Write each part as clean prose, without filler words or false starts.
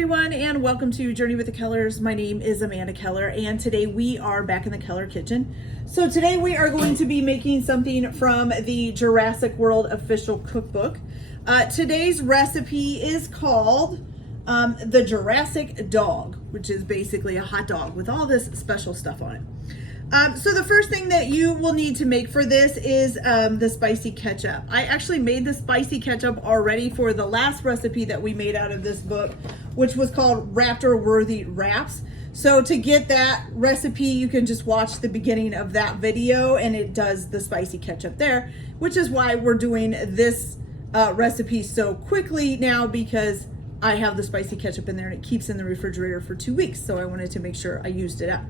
everyone, and welcome to Journey with the Kellers. My name is Amanda Keller, and today we are back in the Keller kitchen. So today we are going to be making something from the Jurassic World official cookbook. Today's recipe is called the Jurassic Dog, which is basically a hot dog with all this special stuff on it. So the first thing that you will need to make for this is the spicy ketchup. I actually made the spicy ketchup already for the last recipe that we made out of this book, which was called Raptor Worthy Wraps. So to get that recipe, you can just watch the beginning of that video and it does the spicy ketchup there, which is why we're doing this recipe so quickly now, because I have the spicy ketchup in there and it keeps in the refrigerator for 2 weeks. So I wanted to make sure I used it up.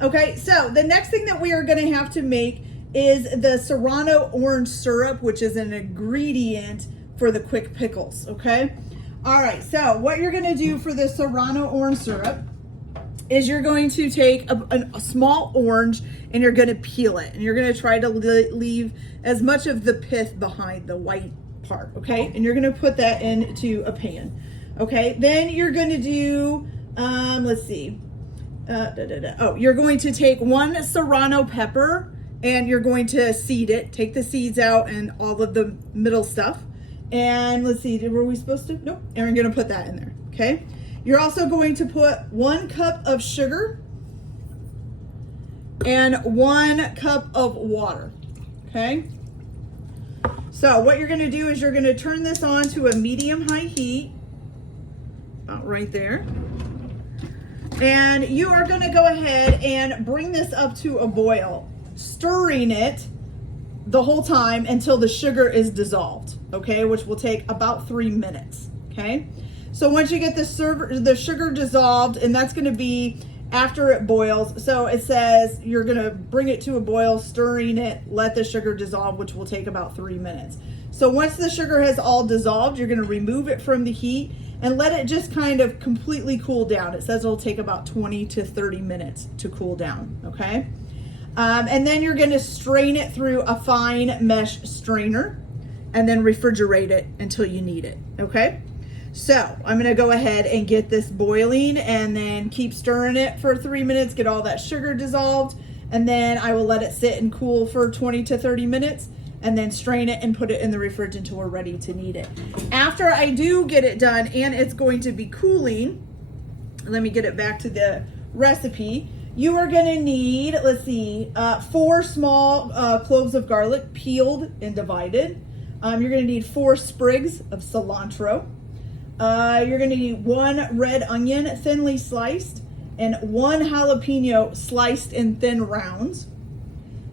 Okay, so the next thing that we are going to have to make is the Serrano orange syrup, which is an ingredient for the quick pickles, okay? All right, so what you're going to do for the Serrano orange syrup is you're going to take a small orange and you're going to peel it. And you're going to try to leave as much of the pith behind the white part, okay? And you're going to put that into a pan, okay? Then you're going to do, let's see. You're going to take one serrano pepper and you're going to seed it, take the seeds out and all of the middle stuff. And let's see, were we supposed to? Nope. And we're going to put that in there. Okay. You're also going to put 1 cup of sugar and 1 cup of water. Okay. So what you're going to do is you're going to turn this on to a medium-high heat, about right there. And you are going to go ahead and bring this up to a boil, stirring it the whole time until the sugar is dissolved, okay, which will take about 3 minutes, okay? So once you get the sugar dissolved, and that's going to be after it boils, so it says you're going to bring it to a boil, stirring it, let the sugar dissolve, which will take about 3 minutes. So once the sugar has all dissolved, you're going to remove it from the heat and let it just kind of completely cool down. It says it'll take about 20 to 30 minutes to cool down, okay? And then you're gonna strain it through a fine mesh strainer and then refrigerate it until you need it, okay? So I'm gonna go ahead and get this boiling and then keep stirring it for 3 minutes, get all that sugar dissolved, and then I will let it sit and cool for 20 to 30 minutes and then strain it and put it in the fridge until we're ready to need it. After I do get it done and it's going to be cooling, let me get it back to the recipe. You are gonna need, let's see, 4 small cloves of garlic, peeled and divided. You're gonna need 4 sprigs of cilantro. You're gonna need 1 red onion, thinly sliced, and 1 jalapeno sliced in thin rounds.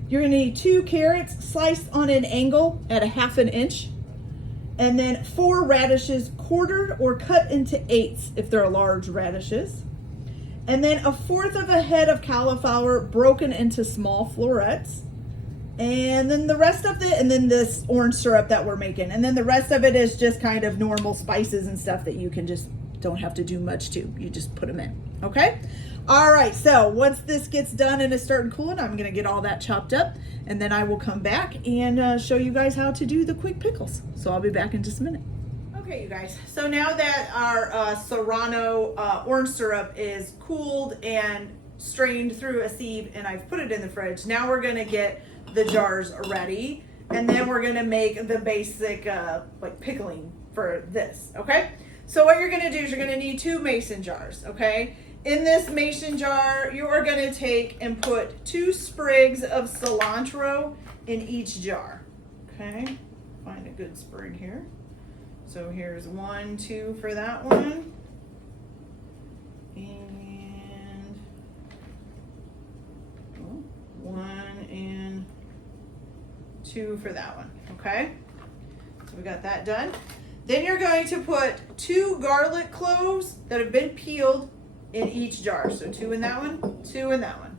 You're gonna need 2 carrots sliced on an angle at 1/2 inch, and then 4 radishes quartered or cut into 8s if they're large radishes, and then 1/4 of a head of cauliflower broken into small florets, and then the rest of it, and then this orange syrup that we're making, and then the rest of it is just kind of normal spices and stuff that you can just don't have to do much to. You just put them in, okay? All right, so once this gets done and it's starting cooling, I'm gonna get all that chopped up and then I will come back and show you guys how to do the quick pickles. So I'll be back in just a minute. Okay, you guys, so now that our Serrano orange syrup is cooled and strained through a sieve and I've put it in the fridge, now we're gonna get the jars ready and then we're gonna make the basic like pickling for this, okay? So what you're gonna do is you're gonna need 2 mason jars, okay? In this mason jar, you are gonna take and put 2 sprigs of cilantro in each jar, okay? Find a good sprig here. So here's 1, 2 for that one. And 1 and 2 for that one, okay? So we got that done. Then you're going to put 2 garlic cloves that have been peeled in each jar. So 2 in that one, 2 in that one.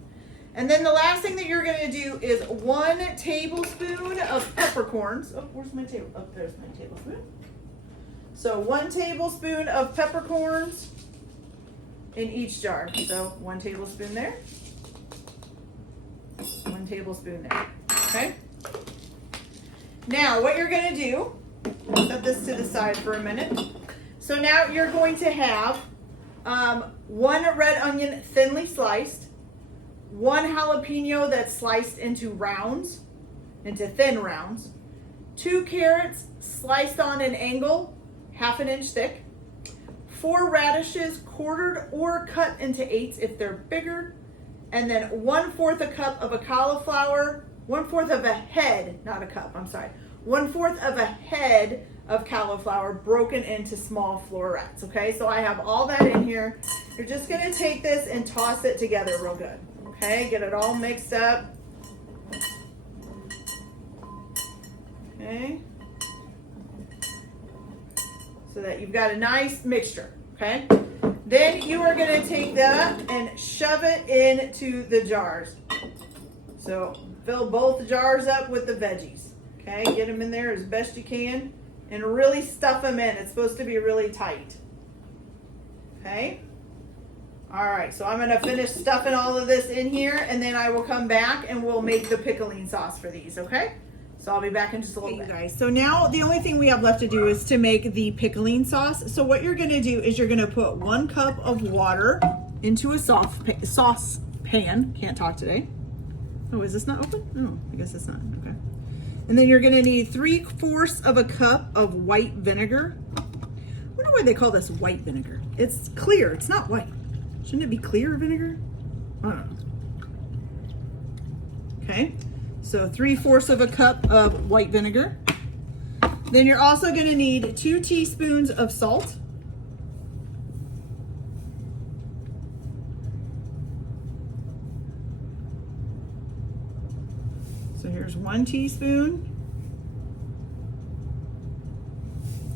And then the last thing that you're gonna do is 1 tablespoon of peppercorns. Oh, where's my table? Oh, there's my tablespoon. So 1 tablespoon of peppercorns in each jar. So 1 tablespoon there, 1 tablespoon there, okay? Now what you're gonna do, set this to the side for a minute. So now you're going to have 1 red onion thinly sliced, 1 jalapeno that's sliced into rounds, into thin rounds, 2 carrots sliced on an angle, 1/2 inch thick, 4 radishes quartered or cut into 8s if they're bigger, and then 1/4 a cup of a cauliflower, 1/4 of a head, not a cup, I'm sorry, 1/4 of a head of cauliflower broken into small florets. Okay, so I have all that in here. You're just gonna take this and toss it together real good. Okay, get it all mixed up. Okay, so that you've got a nice mixture. Okay, then you are gonna take that and shove it into the jars. So fill both jars up with the veggies. Okay, get them in there as best you can and really stuff them in. It's supposed to be really tight. Okay. All right, so I'm going to finish stuffing all of this in here, and then I will come back and we'll make the pickling sauce for these, okay? So I'll be back in just a little bit. Guys, so now the only thing we have left to do is to make the pickling sauce. So what you're going to do is you're going to put 1 cup of water into a saucepan. Can't talk today. Oh, is this not open? Oh, I guess it's not. Okay. And then you're going to need 3/4 of a cup of white vinegar. I wonder why they call this white vinegar. It's clear. It's not white. Shouldn't it be clear vinegar? I don't know. Okay. So 3/4 of a cup of white vinegar. Then you're also going to need 2 teaspoons of salt. So here's 1 teaspoon,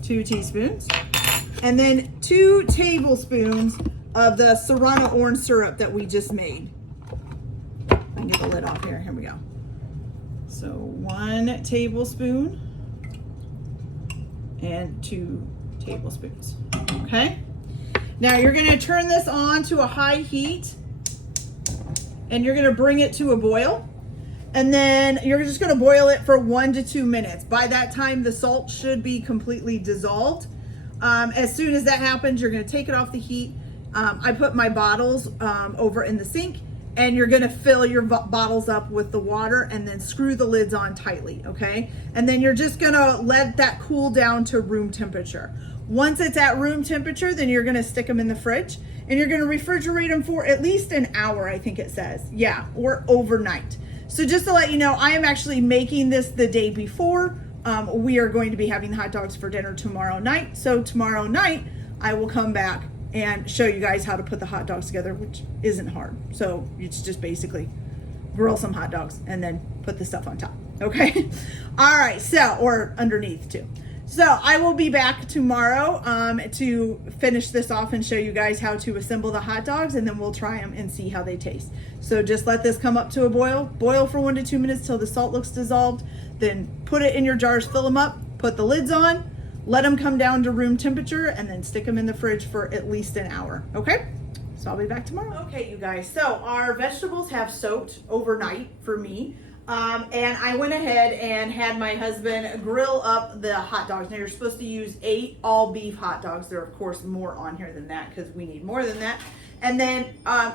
2 teaspoons, and then 2 tablespoons of the Serrano orange syrup that we just made. I can get the lid off here. Here we go. So 1 tablespoon and 2 tablespoons. Okay. Now you're going to turn this on to a high heat and you're going to bring it to a boil. And then you're just going to boil it for 1 to 2 minutes. By that time, the salt should be completely dissolved. As soon as that happens, you're going to take it off the heat. I put my bottles over in the sink, and you're going to fill your bottles up with the water and then screw the lids on tightly, okay? And then you're just going to let that cool down to room temperature. Once it's at room temperature, then you're going to stick them in the fridge, and you're going to refrigerate them for at least an hour, I think it says. Yeah, or overnight. So just to let you know, I am actually making this the day before. We are going to be having hot dogs for dinner tomorrow night. So tomorrow night, I will come back and show you guys how to put the hot dogs together, which isn't hard. So it's just basically grill some hot dogs and then put the stuff on top, okay? All right, so, or underneath too. So I will be back tomorrow to finish this off and show you guys how to assemble the hot dogs, and then we'll try them and see how they taste. So just let this come up to a boil. Boil for 1 to 2 minutes till the salt looks dissolved. Then put it in your jars, fill them up, put the lids on, let them come down to room temperature, and then stick them in the fridge for at least an hour, okay? So I'll be back tomorrow. Okay, you guys, so our vegetables have soaked overnight for me. And I went ahead and had my husband grill up the hot dogs. Now you're supposed to use 8 all beef hot dogs. There are of course more on here than that because we need more than that. And then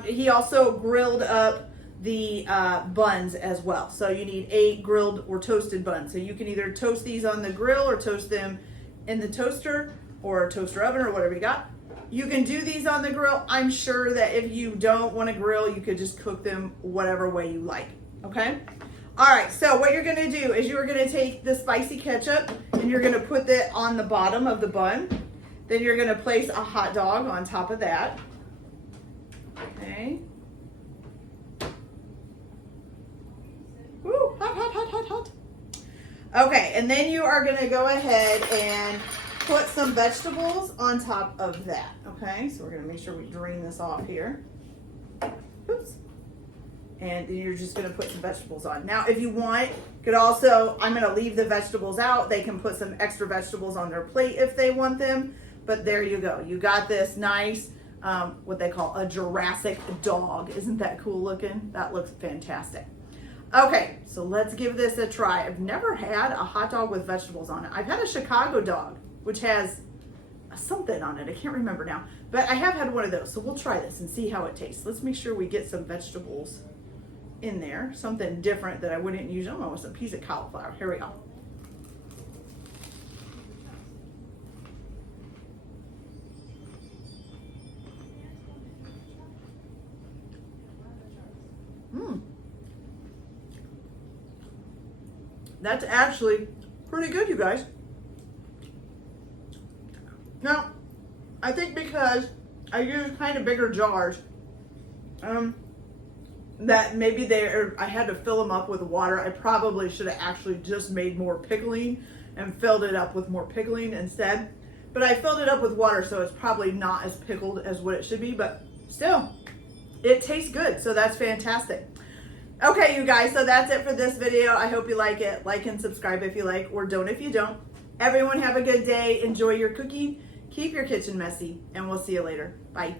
he also grilled up the buns as well. So you need 8 grilled or toasted buns. So you can either toast these on the grill or toast them in the toaster or a toaster oven or whatever you got. You can do these on the grill. I'm sure that if you don't want to grill, you could just cook them whatever way you like, okay? All right, so what you're gonna do is you're gonna take the spicy ketchup and you're gonna put that on the bottom of the bun. Then you're gonna place a hot dog on top of that. Okay. Woo, hot, hot, hot, hot, hot. Okay, and then you are gonna go ahead and put some vegetables on top of that, okay? So we're gonna make sure we drain this off here. Oops. And then you're just gonna put some vegetables on. Now, if you want, could also, I'm gonna leave the vegetables out. They can put some extra vegetables on their plate if they want them, but there you go. You got this nice, what they call a Jurassic Dog. Isn't that cool looking? That looks fantastic. Okay, so let's give this a try. I've never had a hot dog with vegetables on it. I've had a Chicago dog, which has something on it. I can't remember now. But I have had one of those, so we'll try this and see how it tastes. Let's make sure we get some vegetables in there, something different that I wouldn't use. Oh, with some piece of cauliflower. Here we go. That's actually pretty good, you guys. Now, I think because I use kind of bigger jars, that maybe I had to fill them up with water. I probably should have actually just made more pickling and filled it up with more pickling instead. But I filled it up with water, so it's probably not as pickled as what it should be, but still, it tastes good, so that's fantastic. Okay, you guys, so that's it for this video. I hope you like it. Like and subscribe if you like, or don't if you don't. Everyone have a good day. Enjoy your cooking. Keep your kitchen messy, and we'll see you later. Bye.